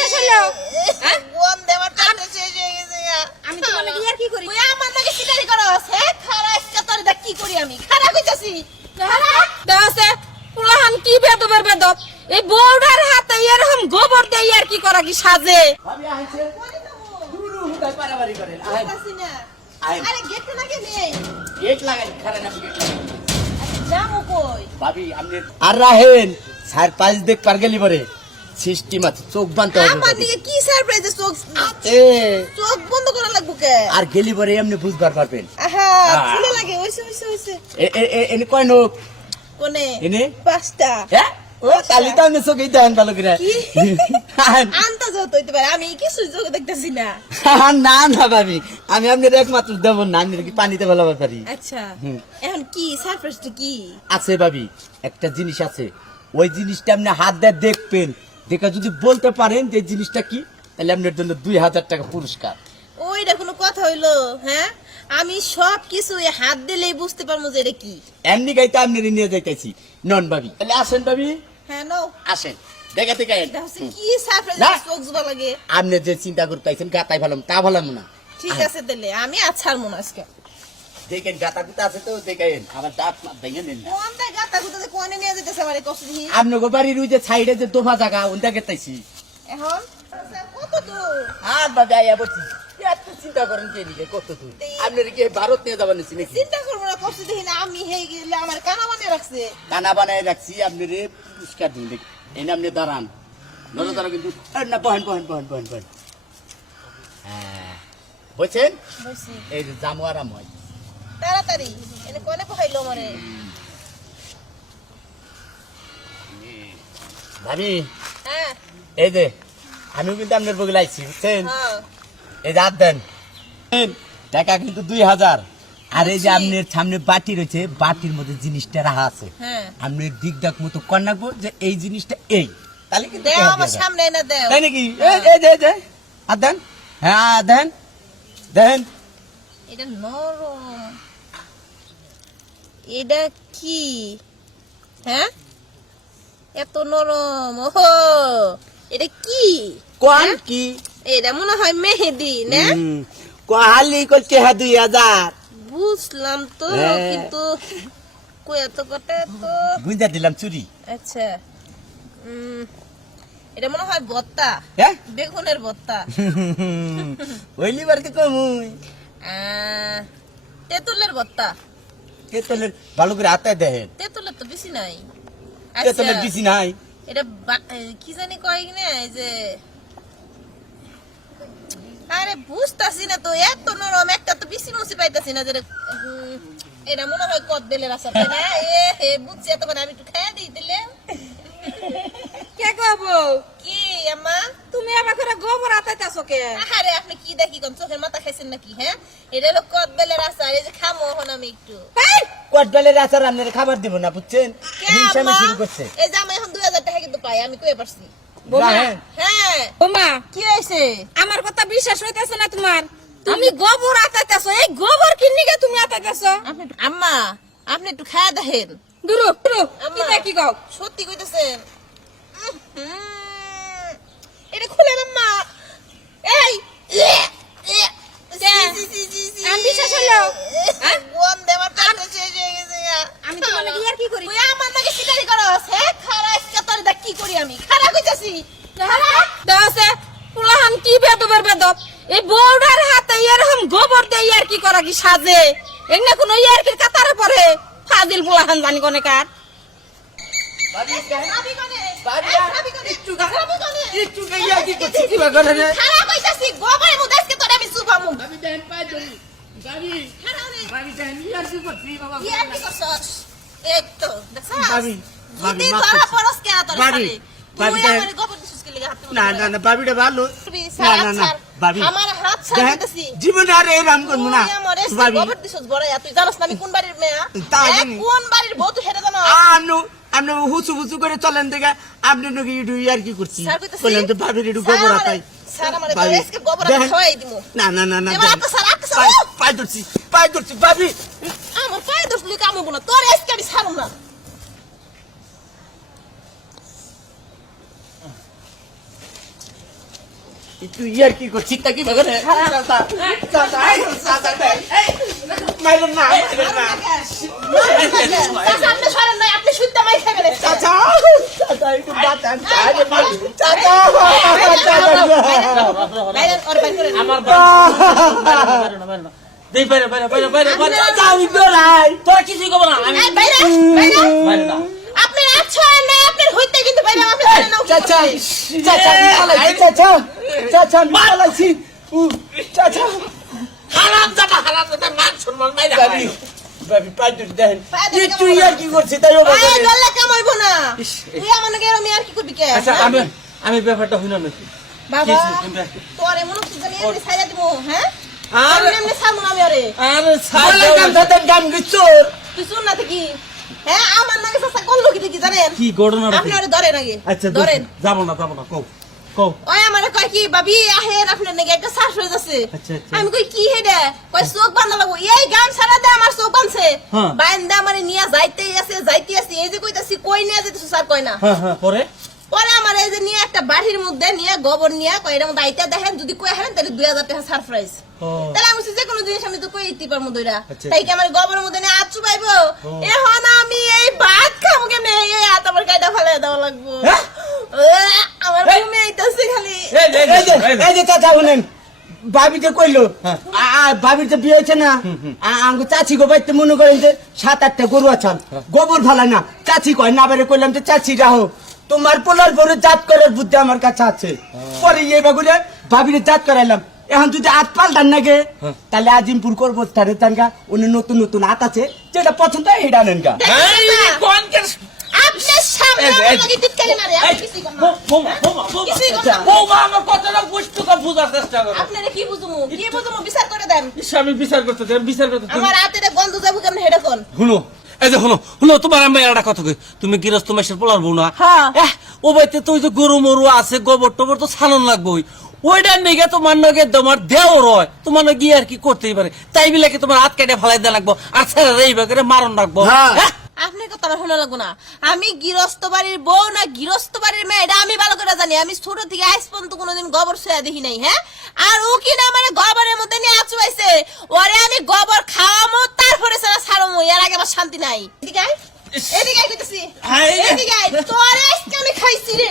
বিশ্বাস হলো। হ্যাঁ? গম দেওয়ার টাকা শেষ হয়ে গেছে আমি তোমার লাগি আর কি করি? ওই আমার নাকি সিটারি করস হে খারা আজকে তোর দেখ কি করি আমি। খারা কইতাছি। দাসে পুলাহান কি বেদবের বেদব? এই বউডার হাতে এরকম গোবর দেই আর কি করা কি সাজে? ভাবি আইছে। দুরু হুদায় পারাবারি না। আহেন আরে গেট না নেই। গেট লাগাই খারেন আপনি গেট লাগাই জামু কই? ভাবি আপনি আর রাহেন সার পাঁচ দেখ পার গেলি পরে। সিস্টেম আছে চোখ বানতে হবে আমার দিকে কি সারপ্রাইজ চোখ এ। চোখ বন্ধ করা লাগবো কে? আর গেলি পরে এমনি বুঝবার পারবেন। আহা ফুলে লাগে ওইসে ওইসে ওইসে এ- এ- এ- এনে কয় নোক কোনে? এনে? পাঁচটা। হ্যাঁ? ও তালি তো আমি চোখেই দেন ভালো করে। কি? আহেন। হইতে পারে আমি কিছু চোখ দেখতেছি না। না না ভাবি। আমি আপনার একমাত্র দেব না আমি কি পানিতে ভালো পারি আচ্ছা। এখন কি সারপ্রাইজটা কি? আছে ভাবি একটা জিনিস আছে। ওই জিনিসটা আপনি হাত দিয়ে দেখবেন দেখে যদি বলতে পারেন যে জিনিসটা কি তাহলে আপনার জন্য দুই হাজার টাকা পুরস্কার। ওইটা কোনো কথা হইল হ্যাঁ? আমি সব কিছু হাত দিলেই বুঝতে পারব যে এটা কি। এমনি গাইতে আপনি নিয়ে যাইতেছি। নন ভাবি তাহলে আসেন ভাবি। হ্যাঁ নো আসেন দেখাতে হচ্ছে কি সারপ্রাইজ। চোখ জুবা লাগে। আপনি যে চিন্তা করতেছেন গাতাই ভালাম তা ভালাম না। ঠিক আছে তাহলে আমি আছার মনে আজকে। দেখেন গাতা গুতা আছে তো দেখেন আমার দাঁত ভেঙে নেন না। গাতা কোনে নিয়ে যেতেছে কষ্ট আপনি গো বাড়ির ওই যে সাইডে যে দোফা জায়গা গেতাইছি এখন? কত দূর? আর বাবা আয়া বলছি এত চিন্তা করেন কে নিকে কত দূর? আপনার কি ভারত নিয়ে যাবেন নাকি? চিন্তা করব না কষ্ট না আমি হয়ে গেলে আমার কানা বানিয়ে রাখছে। কানা বানায় রাখছি আপনি রে পুরস্কার দিন দেখ। এই না আপনি দাঁড়ান। নজর দাঁড়া কিন্তু। না বহেন বহেন বহেন বহেন বহেন। হ্যাঁ বুঝছি এই যে জামু আরাম হয় তাড়াতাড়ি। এনে কোনে পাইলো মরে ভাবি হ্যাঁ। এই যে আমি কিন্তু আপনার বগলে আইছি বুঝছেন? হ্যাঁ। এই যে দেন। টাকা কিন্তু দুই হাজার। আর এই যে আপনার সামনে বাটি রয়েছে বাটির মধ্যে জিনিসটা রাখা আছে। হ্যাঁ। আপনি দিক ডাক মতো কর নাকবো যে এই জিনিসটা এই। তাহলে কিন্তু আমার সামনে এনে দেও। তাই নাকি? এই যে যে আর দেন। হ্যাঁ দেন দেন। এটা নরম। এটা কি? হ্যাঁ? এত নরম ওহো! এটা কি? কোন হ্যাঁ? কি? এটা মনে হয় মেহেদি না? কোহালি করছে হ্যাঁ দুই হাজার। বুঝলাম তো হ্যাঁ। কিন্তু এত কটা তো বুঝতে দিলাম চুরি। আচ্ছা এটা মনে হয় ভত্তা হ্যাঁ? বেগুনের ভত্তা ওইলি বাড়িতে কমুই। আহ, তেঁতুলের ভত্তা তেতলের ভালো করে হাতে দেখেন। তেঁতুলের তো বেশি নাই। তেতলের আচ্ছা, বেশি নাই। এটা কি জানি কয় না যে আরে বুঝতাছি না তো এত নরম একটা তো বেশি মুসি পাইতাছি না যে এটা মনে হয় কদ বেলের আসার তাই না? এ হে বুঝছি এত আমি একটু খাইয়া দিই দিলে। কে কবো কি আম্মা? তুমি আবার করে গোবর আতাইতাছো কে? আরে আপনি কি দেখি কোন চোখের মাথা খাইছেন নাকি হ্যাঁ? এটা হলো কদ বেলের আসার এই যে খামো এখন আমি একটু। এই, আচার আপনার খাবার দিব না বুঝছেন? কে হিংসামি শুরু করছে। এই যে আমি এখন দুই হাজার টাকা কিন্তু পাই আমি কয়ে পারছি। হ্যাঁ বোমা? কি হয়েছে? আমার কথা বিশ্বাস হইতেছে না তোমার? তুমি গোবর আতাইতাছো এই গোবর কিনি গে তুমি আতাইতাছো? আপনি আম্মা আপনি একটু খায়া দেখেন। দুরু দুরু কি। দেখি গাও সত্যি কইতেছেন? হুম। এটা খুলে না মা। এই ইয়ে, ইয়ে। আমি হলো? হ্যাঁ? শেষ হয়ে গেছে আমি কি করি? ওই আমার নাকি শিকারি করস হে খারা আজকে দেখ কি করি আমি। খারা কইতাছি। দাসে পুলাহান কি বেদবের বেদব? এই বউডার হাতে এরকম গোবর দেই আর কি করা কি সাজে? এনে কোনো ইয়ার কি কাতারে পরে? ফাজিল পুলাহান জানি কোনে কার। কোনে? কোনে একটু গা- ভাবি কোনে একটু গাইয়া কি করছি কি বাগান রে? খারা কইতাছি গোবরের মধ্যে আজকে তোর আমি সুপামু ভাবি দেন পাই ধরি ভাবি খারা রে। ভাবি দেন ইয়ার কি করছি বাবা? কি কি করছস? এই তো, দেখছস? ভাবি, ভাবি, যদি ধরা পড়স কেন তোর ভাবি, তুই দেখ- গোবর দিছিস কি লিগা হাতে না না না ভাবিটা ভালো। না না না ছাড়। আমার হাত ছাড় দেখ, দিতেছি। জীবনে আর এরম করব না। তুই গোবর দিছিস জানোস না আমি কোন বাড়ির মেয়ে? জানি। কোন বাড়ির বউ তুই হেরে? আপনি আপনি হুসু হুসু করে চলেন থেকে আপনি নাকি একটু ইয়ার কি করছি। বললেন তো ভাবির ছাড় গোবর আতাই। না না না না। পায়ে- ধরছি পায়ে ধরছি ভাবি আমার পায়ে তুই কামড়বো না, তোর আজকে আমি ছাড়ুম না। তুই ইয়ার কি করছিস তা কি বাগানে মাইলেন না মাইলেন না চাচা, আপনি সরেন নাই, আপনি শুইতে মাই খাবেন একটা। চাচা চাচা একটু বাঁচান চাচা আচ্ছা হারাম জাদা হারাম জাদা মান সম্মান নাই বাবি বাবি পাই দুটি দেখেন পায়ে ধরে এই তুই আর কি করছিস তাই ও কামাইব না। তুই আমার নাকি আমি আর কি করবি কে? আচ্ছা আমি আমি ব্যাপারটা হইলাম নাকি বাবা, তোর এমন কিছু জানি আমি ছাইরা দিব, হ্যাঁ? আর এমনি এমনি আমি আরে আর ছাইরা গান গান তুই শুন না দেখি। হ্যাঁ, আমার নাকি সাসা করল কি দেখি জানেন? কি ঘটনা আপনি আরে ধরেন আগে। আচ্ছা ধরেন। যাব না যাব না কও ওই আমারে কয় কি ভাবি আহেন আপনার নাকি একটা শ্বাস হয়ে যাচ্ছে আচ্ছা, আচ্ছা। আমি কই কি হেডে? কয় চোখ বান্ধা লাগবো। এই গান ছাড়া দে আমার চোখ হ্যাঁ। বাইন্দা আমারে নিয়ে যাইতেই আছে যাইতে আছে। এই যে কইতাছি কই নিয়ে যেতেছ স্যার কয় না? হ্যাঁ হ্যাঁ পরে? পরে আমার এই যে নিয়ে একটা বাড়ির মধ্যে নিয়ে গোবর নিয়ে কয় এর মধ্যে দেখেন যদি কই হেন তাহলে দুই হাজার টাকা সারপ্রাইজ তাহলে আমি যে কোনো জিনিস আমি তো কই দিতে পারব দইরা। আচ্ছা। তাই কি আমার গোবরের মধ্যে নিয়ে আচু পাইবো? এখন আমি এই ভাত খাব কেমনে? এই হাত আমার গাইটা ফেলে দেওয়া লাগবো। আমার ঘুমে আইতাছে খালি এই যে এই যে এই যে চাচা শুনেন ভাবি যে কইলো হ্যাঁ। আ- আ, ভাবির যে বিয়ে হয়েছে না? আ- আঙ্গু চাচি গো বাইতে মনে করেন যে সাত আটটা গরু আছেন। গোবর ভালা না। চাচি কয় না বেড়ে কইলাম যে চাচি রাহো তোমার পোলার বড় জাত করার বুদ্ধি আমার কাছে আছে। পরে ইয়ে বাগুলে ভাবির জাত করাইলাম। এখন যদি আত পাল্টান নাগে তাহলে আজিমপুর করব তারে উনি নতুন নতুন আত আছে যেটা পছন্দ হয় গা কে আপনার সামনে। আমাকে টিটকারি মারে আমি কিছুই করব না। বৌমা বৌমা বৌমা কিছুই করব না। বৌমা আমার কথাটা বুঝতে বুঝার চেষ্টা করো। আপনারা কি বুঝুমু কি বুঝুমু বিচার করে দেন। আমি বিচার করতে আমি বিচার করতে। আমার হাতে গন্ধ যাব কেমন? হেডে কোন শুনো এই যে শুনো শুনো তোমার আমি একটা কথা কই? তুমি গৃহস্থ মেসের পোলার বউ না? হ্যাঁ। ও বাইতে তো ওই যে গরু মরু আছে গোবর টোবর তো ছানন লাগবই ওইটার নিগে তোমার নগে তোমার দেও রয়। তোমার নগে আর কি করতেই পারে? তাই বিলাকে তোমার হাত কেটে ফেলাই দেওয়া লাগবো। আর ছেড়ে এইভাবে মারণ রাখব হ্যাঁ। আপনার কথা শোনা লাগবো না। আমি গৃহস্থ বাড়ির বউ না গৃহস্থ বাড়ির মেয়ে এটা আমি ভালো করে জানি। আমি ছোট থেকে আজ পর্যন্ত কোনোদিন গোবর ছয়া দেখি নাই হ্যাঁ? আর ও কি না মানে গোবরের মধ্যে নিয়ে আচুয়াইছে ওরে আমি গোবর খাওয়ামো তারপরে সারা ছাড়মো এর আগে আমার শান্তি নাই। এদিকে আয়। এদিকে আইতেছি। এদিকে। তোরে আজকে আমি খাইছি রে।